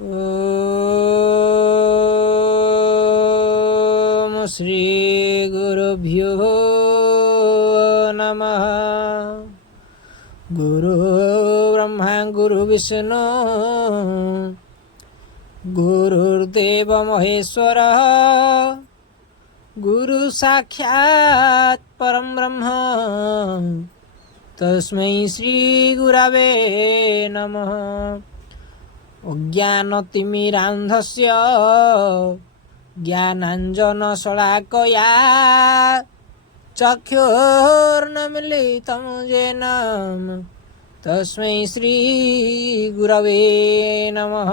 ओम श्री गुरुभ्यो नमः। गुरु ब्रह्मा गुरु विष्णु गुरुर्देव महेश्वर गुरु साक्षात् परम ब्रह्म तस्मै श्री गुरवे नमः। अज्ञानतिमिरान्धस्य ज्ञानाञ्जनशलाकया चक्षुर्न्मीलितं येन तस्मै श्री गुरवे नमः।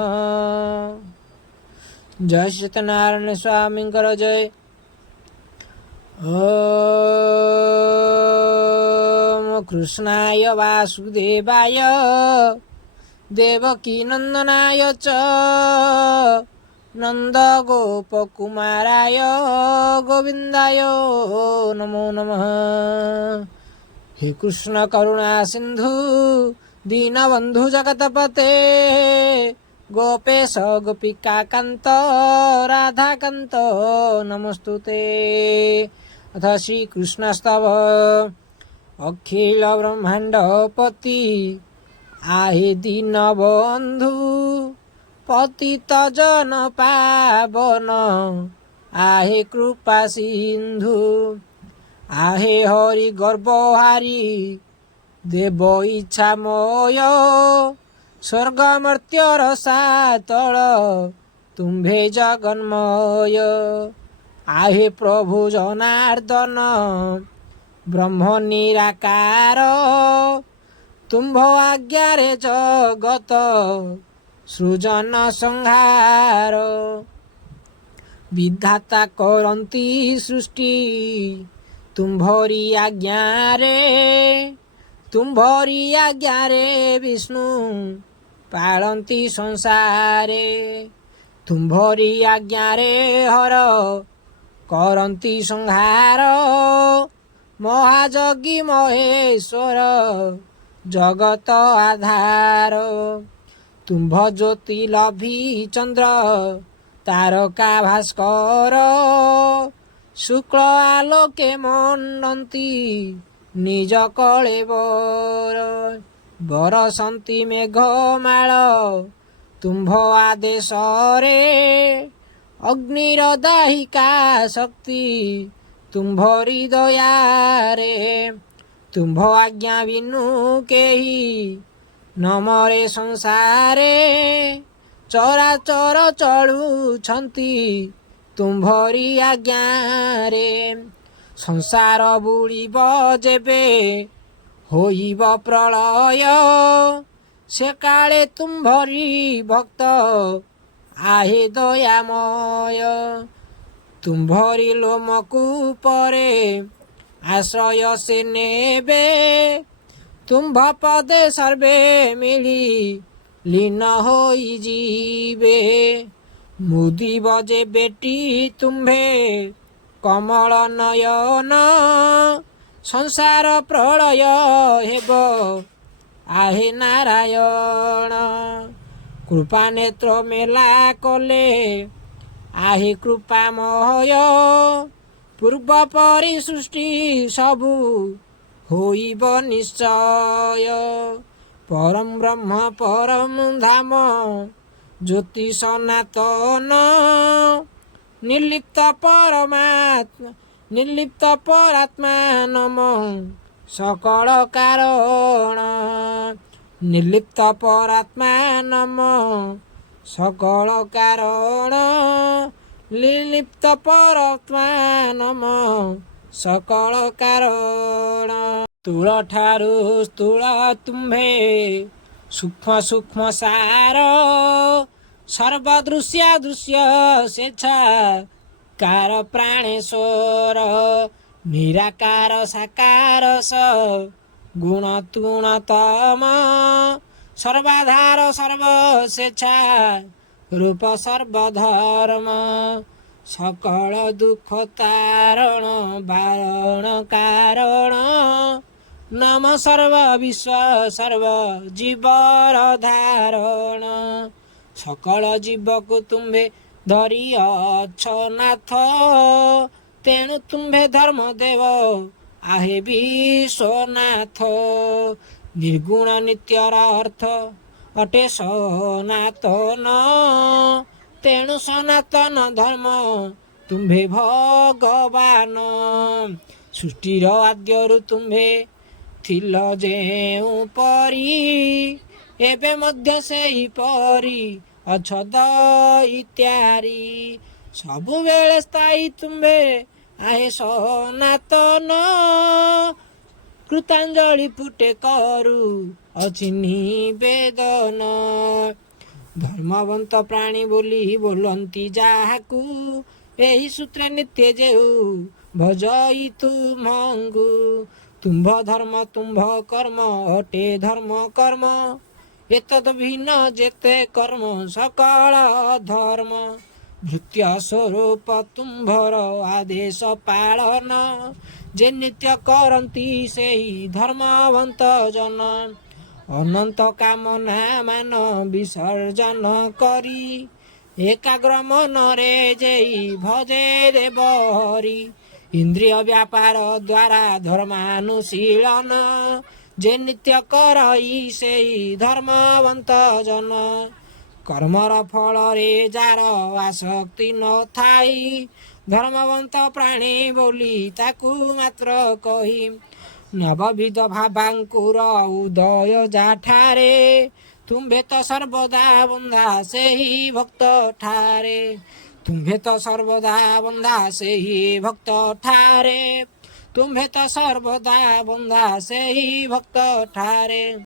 जय सत्यनारायण स्वामींकर जय। ओम कृष्णाय वासुदेवाय देवकी नंदनाय च नंदगोपकुमाराय गोविंदाय नमो नमः। हे कृष्ण करुणा सिंधु दीनबंधु जगतपते गोपेश गोपिका कांत राधाकांत नमस्तुते। अथ श्री कृष्णस्तव अखिल ब्रह्मांड पति आहे दीन बंधु पतित जन पावन आहे कृपा सिंधु आहे हरि गर्भहारी देव इच्छामय स्वर्ग मर्त्यर सातल तुम्भे जगन्मय आहे प्रभु जनार्दन ब्रह्म निराकार तुम्भ आज्ञारे जगत सृजन संहार विधाता करंती सृष्टि तुम्भरी आज्ञारे तुम्भरी आज्ञारे विष्णु पालंती संसारे तुम्भरी आज्ञारे हर करंती संहार महाजगी महेश्वर जगत आधार तुम्भ ज्योति लभी चंद्र तारका भास्कर शुक्ल आलोके मंडंती निज कलेवर बरसंती मेघमाल तुम्भ आदेश रे अग्निर दाहिका शक्ति तुम्भरी दयारे तुम्भ आज्ञा बिनु केही नमरे संसारे चराचर चलुछंती तुम्भरी आज्ञारे संसार बुड़ीब जेबे होइब प्रलय से काले तुम्भरी भक्त आहे दयामय तुम्भरी लोमकूपरे आश्रय से नेबे तुम्भ पदे सर्वे मिली लीन होई जीवे मुदी बजे बेटी तुम्भे कमल नयन संसार प्रलय हेब आहे नारायण कृपा नेत्र मेला कले आहे कृपामय पूर्व परि सृष्टि सबु होइब निश्चय परम ब्रह्म परम धाम ज्योति सनातन निर्लिप्त परमात्मा निर्लिप्त परात्मा नम सकल कारण निर्लिप्त परात्मा नम सकल कारण निर्लिप्त परात्मा नम सकल कारण स्थूल ठारू स्थूल तुम्भे सूक्ष्म सूक्ष्म सार सर्वदृश्य दृश्य स्वेच्छा कार प्राणेश्वर निराकार साकार स गुण तुणतम सर्वाधार सर्व स्वेच्छा रूप सर्वधर्म सकल दुख तारण बारण कारण नम सर्व विश्व सर्व जीवर धारण सकल जीवकु तुम्भे धरिअछ नाथ तेणु तुम्भे धर्मदेव आहे विश्वनाथ निर्गुण नित्यर अर्थ अटे सनातन तेणु सनातन धर्म तुम्भे भगवान सृष्टिर आद्यरु तुम्भे थिल जेउ परी एबे मध्य सेही परी अछ दैत्यारी सबुबेले स्थायी तुम्भे आहे सनातन कृतांजलि फुटे करू अछि निवेदन धर्मवंत प्राणी बोली बोलंती जाहाकू एही सूत्र नित्य जेऊ भजई तुमंगु तुम्भ धर्म तुम्भ कर्म अटे धर्म कर्म एतद भिन्न जेते कर्म सकल धर्म भृत्य स्वरूप तुम्भर आदेश पालन जे नित्य करंती सेही धर्मवंत जन अनंत कामना मान विसर्जन करी एकाग्र मनरे जेई भजे देव हरि इंद्रिय व्यापार द्वारा धर्मानुशीलन जे नित्य करई सेई धर्मवंत जन कर्मर फल रे जार आसक्ति न थाई धर्मवंत प्राणी बोली ताकू मात्र कही नवविध भावांकुर उदय जाठारे तुम्भे तो सर्वदा बंधा सेही भक्त ठारे तुम्भे तो सर्वदा बंधा सेही भक्त ठारे तुम्भे तो सर्वदा बंधा सेही भक्त ठारे।